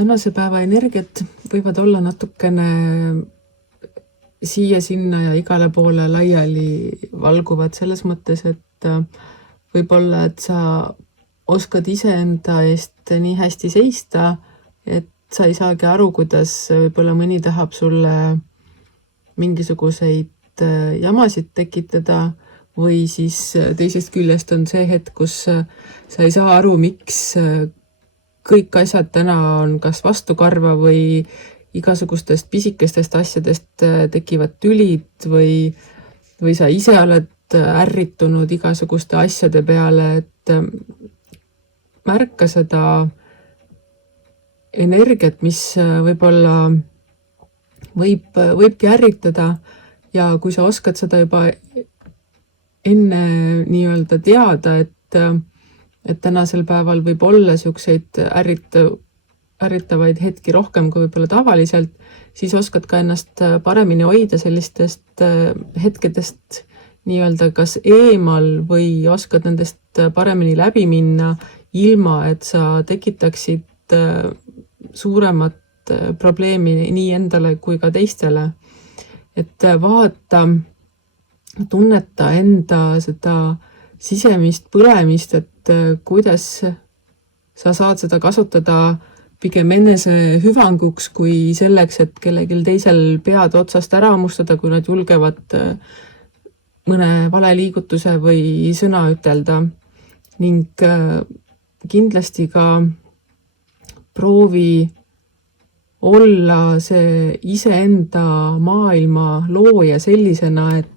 Tänase päeva energiat võivad olla natukene siia-sinna ja igale poole laiali valguvad selles mõttes, et võib-olla, et sa oskad iseenda eest nii hästi seista, et sa ei saagi aru, kuidas võib-olla mõni tahab sulle mingisuguseid jamasid tekitada või siis teisest küljest on see hetk, kus sa ei saa aru, miks kõik asjad täna on kas vastukarva või igasugustest pisikestest asjadest tekivad tülid või sa ise oled ärritunud igasuguste asjade peale, et märka seda energiat, mis võib-olla võibki ärritada ja kui sa oskad seda juba enne nii-öelda teada, et tänasel päeval võib olla siukseid ärritavaid hetki rohkem kui võib-olla tavaliselt, siis oskad ka ennast paremini hoida sellistest hetkedest nii-öelda kas eemal või oskad nendest paremini läbi minna, ilma et sa tekitaksid suuremat probleemi nii endale kui ka teistele. Et vaata, tunneta enda seda sisemist põlemist, et kuidas sa saad seda kasutada pigem enese hüvanguks kui selleks, et kellelgi teisel pead otsast ära hammustada, kui nad julgevad mõne vale liigutuse või sõna ütelda. Ning kindlasti ka proovi olla see iseenda maailma looja sellisena, et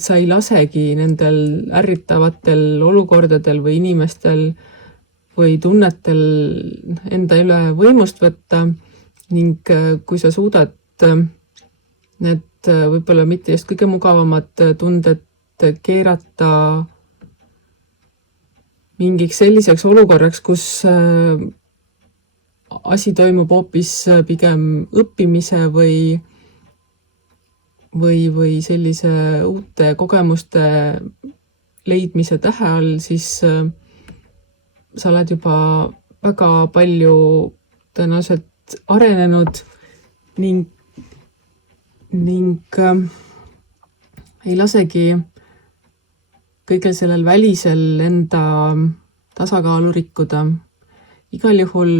sa ei lasegi nendel ärritavatel olukordadel või inimestel või tunnetel enda üle võimust võtta ning kui sa suudad need võib-olla mitte just kõige mugavamad tunded keerata mingiks selliseks olukorraks, kus asi toimub hoopis pigem õppimise või sellise uute kogemuste leidmise tähe all, siis sa oled juba väga palju tõenäoliselt arenenud ning ei lasegi kõigel sellel välisel enda tasakaalu rikkuda. Igal juhul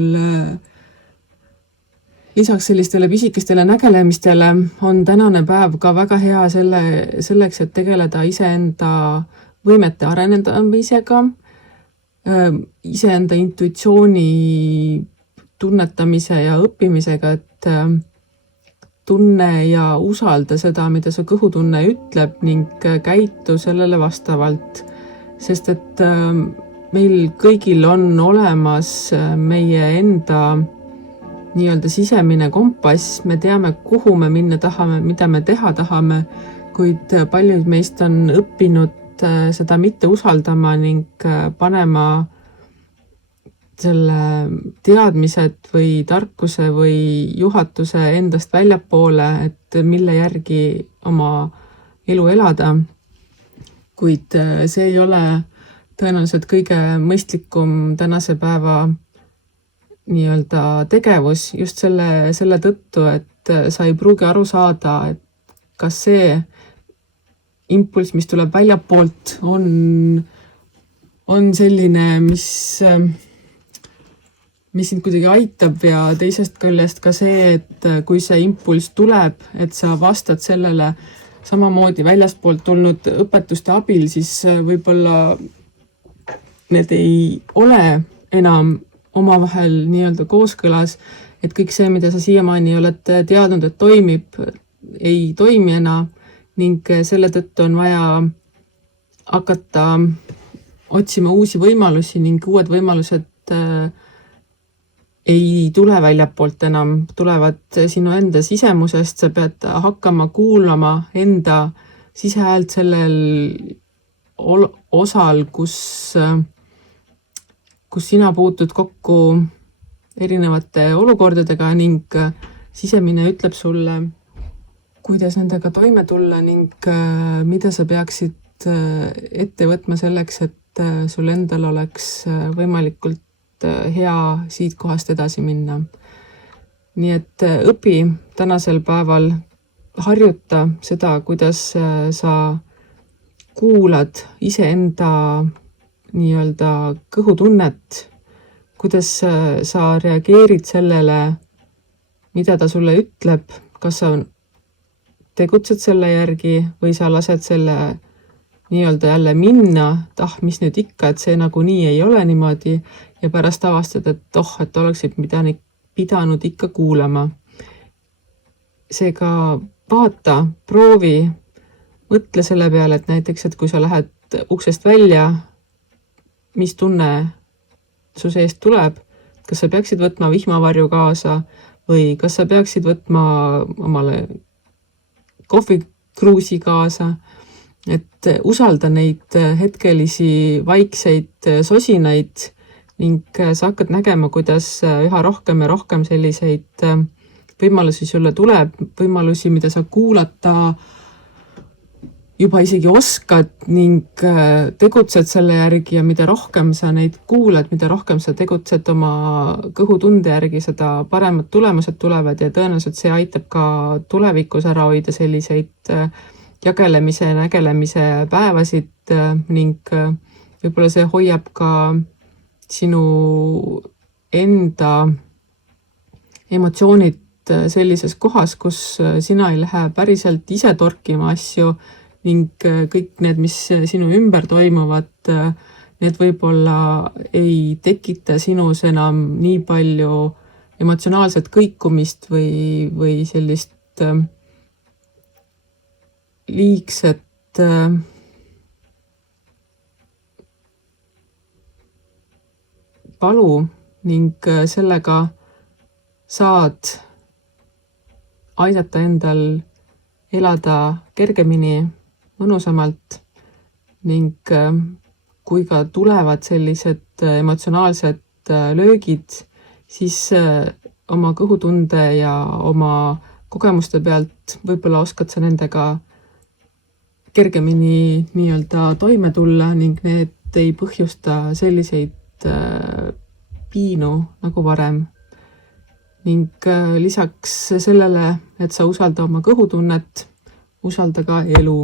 lisaks sellistele pisikestele nägelemistele on tänane päev ka väga hea selleks, et tegeleda iseenda võimete arenendamisega, iseenda intuitsiooni tunnetamise ja õppimisega, et tunne ja usalda seda, mida su kõhutunne ütleb ning käitu sellele vastavalt, sest et meil kõigil on olemas meie enda nii-öelda sisemine kompass, me teame, kuhu me minna tahame, mida me teha tahame, kuid paljud meist on õppinud seda mitte usaldama ning panema selle teadmised või tarkuse või juhatuse endast väljapoole, et mille järgi oma elu elada. Kuid see ei ole tõenäoliselt kõige mõistlikum tänase päeva nii-öelda tegevus just selle tõttu, et sa ei pruugi aru saada, et kas see impulss, mis tuleb väljapoolt, on selline, mis sind kuidagi aitab ja teisest küljest ka see, et kui see impulss tuleb, et sa vastad sellele samamoodi väljastpoolt tulnud õpetuste abil, siis võib-olla need ei ole enam omavahel nii-öelda kooskõlas, et kõik see, mida sa siiamaani oled teadnud, et toimib, ei toimi enam ning selle tõttu on vaja hakata otsima uusi võimalusi ning uued võimalused ei tule väljapoolt enam, tulevad sinu enda sisemusest, sa pead hakkama kuulama enda sisehäält sellel osal, kus sina puutud kokku erinevate olukordadega ning sisemine ütleb sulle, kuidas nendega toime tulla ning mida sa peaksid ette võtma selleks, et sul endal oleks võimalikult hea siit kohast edasi minna. nii et õpi tänasel päeval, harjuta seda, kuidas sa kuulad iseenda nii-öelda kõhutunnet, kuidas sa reageerid sellele, mida ta sulle ütleb, kas sa tegutsed selle järgi või sa lased selle nii-öelda jälle minna, et mis nüüd ikka, et see nagunii ei ole niimoodi ja pärast avastad, et et oleksid pidanud ikka kuulama. Seega vaata, proovi, mõtle selle peale, et näiteks, et kui sa lähed uksest välja, mis tunne su seest tuleb, kas sa peaksid võtma vihmavarju kaasa või kas sa peaksid võtma omale kohvikruusi kaasa, et usalda neid hetkelisi vaikseid sosinaid ning sa hakkad nägema, kuidas üha rohkem ja rohkem selliseid võimalusi sulle tuleb, võimalusi, mida sa kuulata juba isegi oskad ning tegutsed selle järgi ja mida rohkem sa neid kuulad, mida rohkem sa tegutsed oma kõhutunde järgi, seda paremad tulemused tulevad ja tõenäoliselt see aitab ka tulevikus ära hoida selliseid jagelemise ja nägelemise päevasid ning võib-olla see hoiab ka sinu enda emotsioonid sellises kohas, kus sina ei lähe päriselt ise torkima asju ning kõik need, mis sinu ümber toimuvad, need võib-olla ei tekita sinus enam nii palju emotsionaalset kõikumist või sellist liigset valu ning sellega saad aidata endal elada kergemini, mõnusamalt ning kui ka tulevad sellised emotsionaalsed löögid, siis oma kõhutunde ja oma kogemuste pealt võib-olla oskad sa nendega kergemini nii-öelda toime tulla ning need ei põhjusta selliseid piinu nagu varem. Ning lisaks sellele, et sa usalda oma kõhutunnet, usalda ka elu.